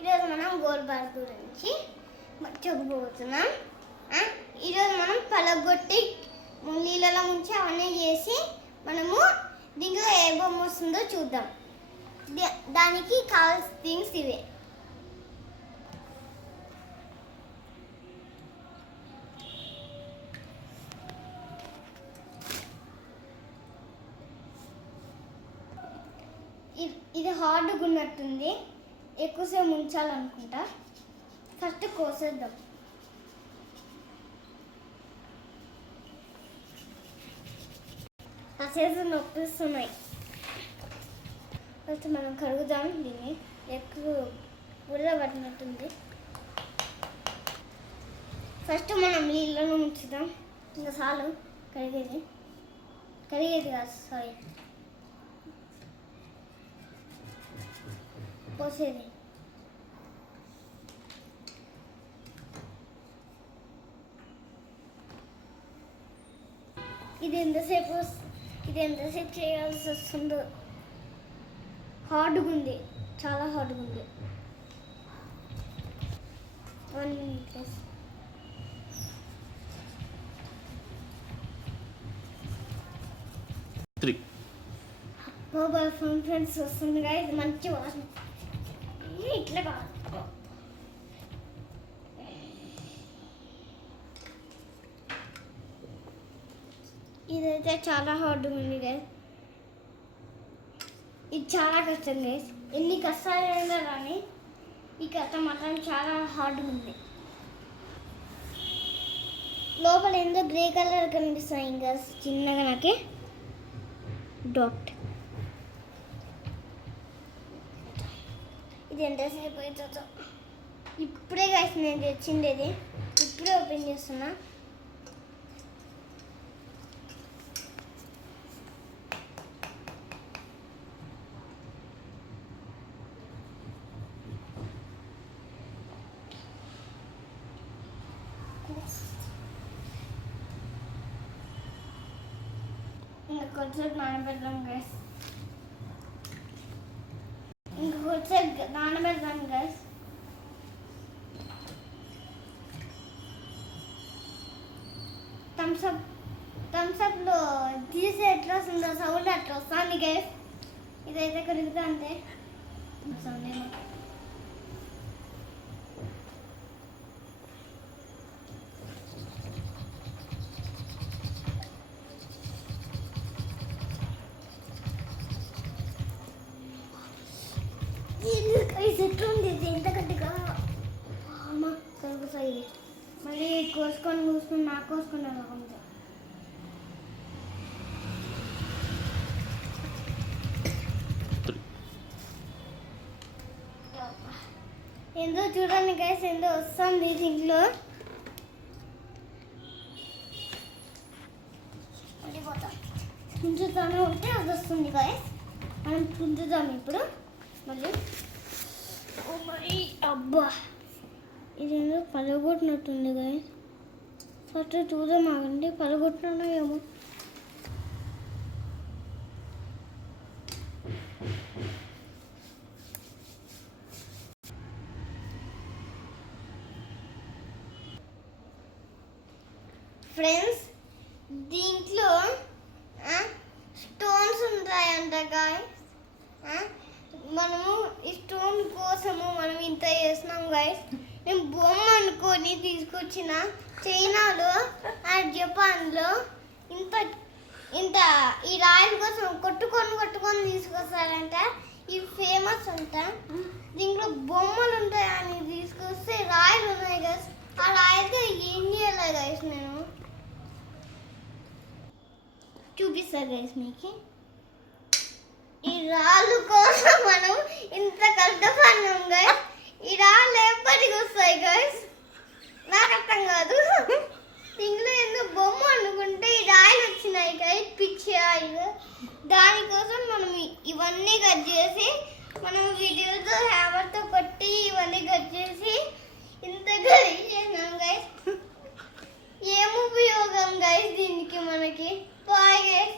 ఈరోజు మనం goal bar గురించి చెప్పబోతున్నాం. ఈరోజు మనం పలగొట్టి నీళ్ళలో ముంచి అవన్నీ చేసి మనము దీంట్లో ఏ బొమ్మ వస్తుందో చూద్దాం. దానికి కావాల్సిన థింగ్స్ ఇవే. ఇది హార్డ్గా ఉన్నట్టుంది, ఎక్కువసేపు ఉంచాలనుకుంటా. ఫస్ట్ కోసేద్దాం. ఆ చేతులు నొప్పిస్తున్నాయి. ఫస్ట్ మనం కడుగుదాం. దీన్ని ఎక్కువ బురద పట్టినట్టుంది. ఫస్ట్ మనం నీళ్ళను ఉంచుదాం. ఇంకా చాలు కడిగేది కాదు, సారీ, పోసేది. ఇది ఎంతసేపు చేయాల్సి వస్తుందో. హార్డ్గా ఉంది, చాలా హార్డ్గా ఉంది. 1 minute. మొబైల్ ఫోన్ ఫ్రెండ్స్ వస్తుంది కదా, ఇది మంచి వాసన. ఇట్లా కాదు, ఇదైతే చాలా హార్డ్గా ఉంది గైస్. ఇది చాలా కష్టం గైస్. ఎన్ని కష్టాలైనా కానీ ఈ కష్టం మాత్రం చాలా హార్డ్గా ఉంది. లోపల ఏందో గ్రే కలర్ కనిపిస్తాయి ఇంకా చిన్నగా నాకే డాట్. ఇది ఎంతసేపు అవుతుందో. ఇప్పుడే గైస్ నేను తెచ్చిండేది, ఇప్పుడే ఓపెన్ చేస్తున్నా. ఇంకా కొంచెం నానబెడదాం గైస్. థమ్స్అప్లో తీసే ఎట్లా వస్తుందో సౌండ్ అట్లా వస్తుంది గైస్. ఇదైతే కరుగుతా అంతే సౌండ్ ఏమో. సెట్ ఉంది ఎంత గట్టిగా అమ్మ కలుగుతాయి. మళ్ళీ కూసుకొని నాకు కోసుకున్నాను కొంచెం. ఏందో చూడండి గైస్, ఏందో వస్తుంది దీంట్లో. పుంజుతానే ఉంటే అది వస్తుంది గైస్. మనం పుంజుదాం ఇప్పుడు మళ్ళీ. మరి అబ్బా, ఇదేందో పలగొట్టినట్టుంది గైస్. ఫస్ట్ చూద్దాం, ఆగండి, పలగొట్టినా ఏమో. ఫ్రెండ్స్, దీంట్లో స్టోన్స్ ఉంటాయంట గాయస్. మనము ఈ స్టోన్ కోసము మనం ఇంత చేస్తున్నాం గైస్. నేను బొమ్మ అనుకొని తీసుకొచ్చిన చైనాలో జపాన్లో ఇంత ఈ రాయల కోసం కొట్టుకొని తీసుకొస్తారంట. ఇవి ఫేమస్ అంట. దీంట్లో బొమ్మలు ఉంటాయని తీసుకొస్తే రాయలు ఉన్నాయి గైస్. ఆ రాయితో ఏం చేయాలి గైస్, నేను చూపిస్తా గైస్ మీకు. ఈ రాళ్ళు కోసం మనం ఇంత కష్టపడినాం గైస్. ఈ రాళ్ళు ఎప్పటికి వస్తాయి గైస్, నాకు అర్థం కాదు. దీంట్లో ఎందుకు బొమ్మ అనుకుంటే ఈ రాయిలు వచ్చినాయి గైస్, పిచ్చి రాయిలు. దానికోసం మనం ఇవన్నీ కట్ చేసి మనం వీడియోతో హ్యామర్తో కొట్టి ఇవన్నీ కట్ చేసి ఇంత గలీజ్ చేసినాం గైస్. ఏం ఉపయోగం గైస్ దీనికి మనకి? Bye guys.